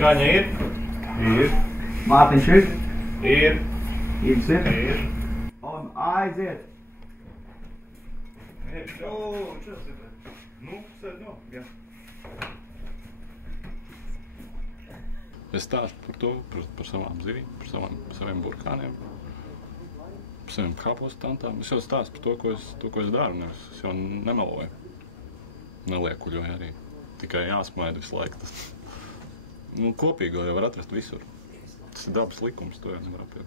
Skaņa ir? Ir. Mārtiņš ir? Ir. Īvs ir? Ir. Un aiziet! Nu, sēd no, jā. Es stāstu par to, par savām zivīm, par saviem burkāniem, par saviem kāpostantām. Es jau stāstu par to, ko es daru, nevis es jau nemeloju. Neliekuļoju arī. Tikai jāsmaida visu laiku. Nu, kopīgo jau var atrast visur. Tas ir dabas likums, to jau nevar apiet.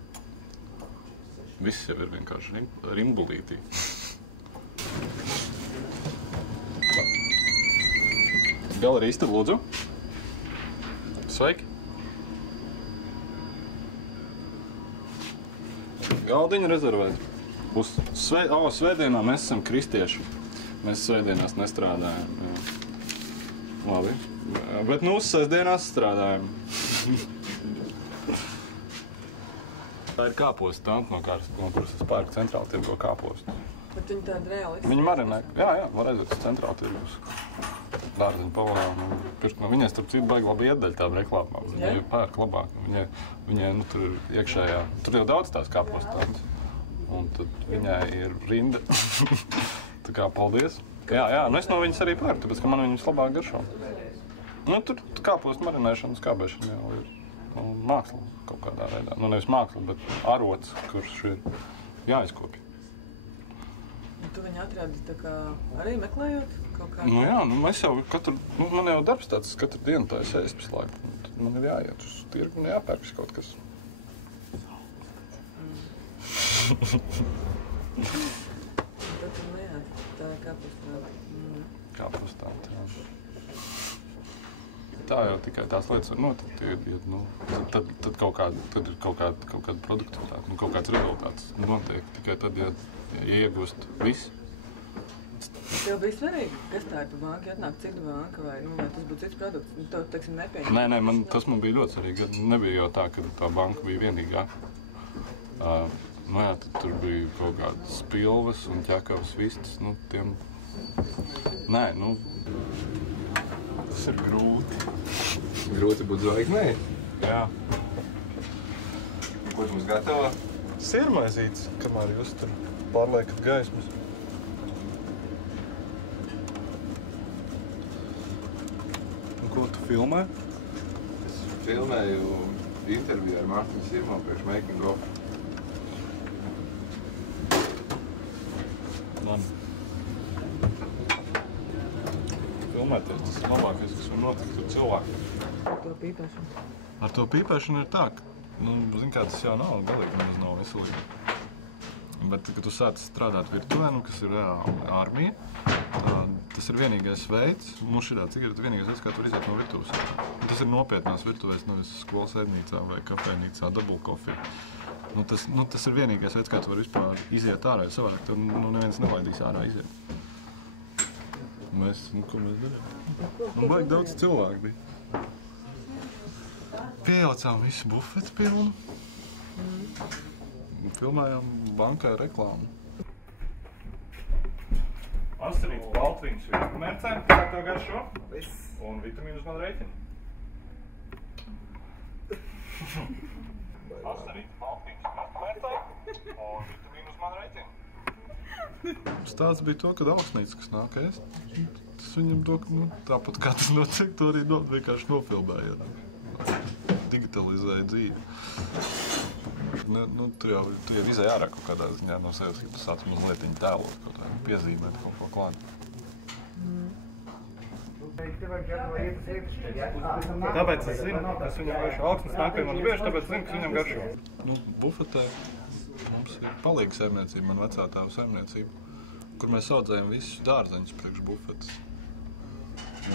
Viss jau ir vienkārši rimbulītī. Galerīsti, lūdzu. Sveiki. Galdiņu rezervēt. Uz svētdienā mēs esam kristieši. Mēs svētdienās nestrādājam. Labi. Bet nu uz sestdienās strādājam. Tā ir kāposta tanta, no kuras es pērku centrāla tirgo kāpostu. Bet viņi tādi reāli? Viņi marinē. Jā, var aiziet uz centrāla tirgus. Dārziņu pavalā. Viņai starp citu baigi labi iedaļ tām reklāmām. Viņi pērk labāk. Viņai nu, tur ir iekšējā. Tur jau daudz tās kāposta tantas. Un tad viņai ir rinda. Tā kā paldies. Jā, nu es no viņas arī pērku, tāpēc, ka man viņas labāk garšo. Nu, tur kāpostu marinēšana, skābēšana jau ir māksla kaut kādā veidā. Nu, nevis māksla, bet arots, kurš ir jāizkopja. Tu viņu atradi tā kā arī meklējot kaut kā? Nu jā, nu es jau katru, nu man jau darbs tāds, katru dienu tā es ēst visu laiku. Tad man ir jāiet uz tirgu un jāpērk visu kaut kas. Tad tu nejāt, tā kāpostā. Kāpostā, jā. Tā jau tikai tās lietas var notikt, nu, tad kaut kāda produktivitāte, nu, kaut kāds rezultāts notiek tikai tad, ja iegūst viss. Tev bija svarīgi, kas tā ir pa banku, ja atnāk citu banka vai tas būtu cits produkts, nu, tev, teiksim, nepieņem? Nē, tas man bija ļoti svarīgi, nebija jau tā, ka tā banka bija vienīgā. Nu jā, tad tur bija kaut kādas spilvas un ķekavas vistas, nu, tiem... Nē, nu... Tas ir grūti. Grūti būt zvaigznei? Jā. Ko tu mums gatavo? Sirmaizītes, kamēr jūs tur pārliekat gaismas. Un ko tu filmē? Es filmēju interviju ar Mārtiņu Sirmo priekš Making of. Labi. Filmēties, tas ir labākais, kas var notikt ar cilvēkiem. Ar to pīpēšanu? Ar to pīpēšanu ir tā, ka, nu, zin kā, tas jau nav galīgi nemaz nav veselīgi. Bet, kad tu sāc strādāt virtuvē, nu, kas ir armija, tas ir vienīgais veids, mums šitā cigareta vienīgais veids, kā tu var iziet no virtuves. Tas ir nopietnās virtuvēs, nevis skolas ēdnīcā vai kafejnīcā, double coffee. Nu, tas ir vienīgais veids, kā tu var vispār iziet ārā, jo savādāk tev neviens nelaidīs ārā iziet. Mēs, ko mēs darījām? Baigi daudz cilvēku bija. Piejaucām visu bufeti pilnu. Filmējām bankai reklāmu. Asarīts baltviņus vienu mērcē, kā tev garšo? Un vitamīnus man reiķina. Asarīts baltviņus vienu mērcē, un vitamīnus man reiķina. Stāsts bija to, kad augsnīca, kas nāk ēst, tas viņam to, ka, nu, tāpat kā tas notiek, to arī vienkārši nofilmēja. Digitalizēja dzīvi. Nu, tur jau izēja ārā kaut kādā ziņā no sevis, ka tu sāc mazliet tēlot, kaut kā piezīmēt kaut ko klāt. Tāpēc es zinu, kas viņam garšo. Augsnes nāk pie manas bieži, tāpēc zinu, kas viņam garšo. Nu, bufetē mums ir palīga saimniecība, man vecā tēva saimniecība, kur mēs audzējam visus dārzeņus priekš bufetes.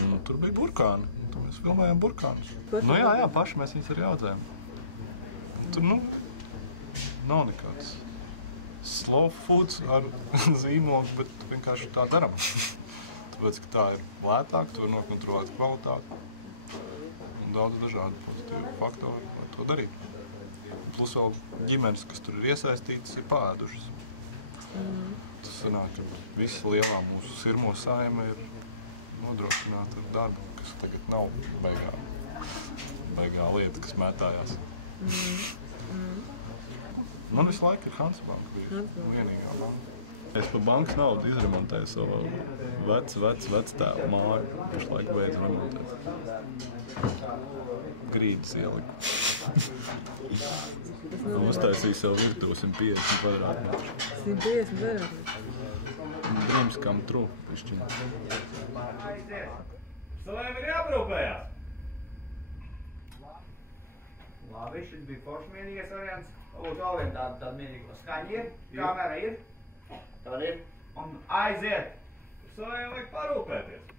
Nu, tur bija burkāni, tur mēs filmējām burkānus. Nu jā, paši mēs viņus arī audzējam. Tur, nu, nav nekāds slow foods ar zīmogu, bet vienkārši tā daram. Tāpēc, ka tā ir lētāk, tu var nokontrolēt kvalitāti un daudz dažādu pozitīvu faktoru, lai to darīt. Plus vēl ģimenes, kas tur ir iesaistītas, ir pāēdušas. Tas sanāk, ka visa lielā mūsu sirmo saime ir nodrošināta ar darbu, kas tagad nav beigām. Baigā lieta, kas mētājās. Man visu laiku ir Hansabanka bijusi. Vienīgā banka. Es pa bankas naudu izremontēju savu vectēvu māju. Viņš laiku beidz remontēt. Grīdas ieliku. Uztaisīju savu virtuvu 150 kvadrātmetru. 150 kvadrātmetru? Dreams come true, pišķiņ. Saviem ir jāprūpējās. Labi, šis bija foršs mierīgais variants. Lūdzu, vēl vien tādu mierīgo skaņu ir. Kamera ir. Tad ir. Un aiziet. Saviem vajag parūpēties.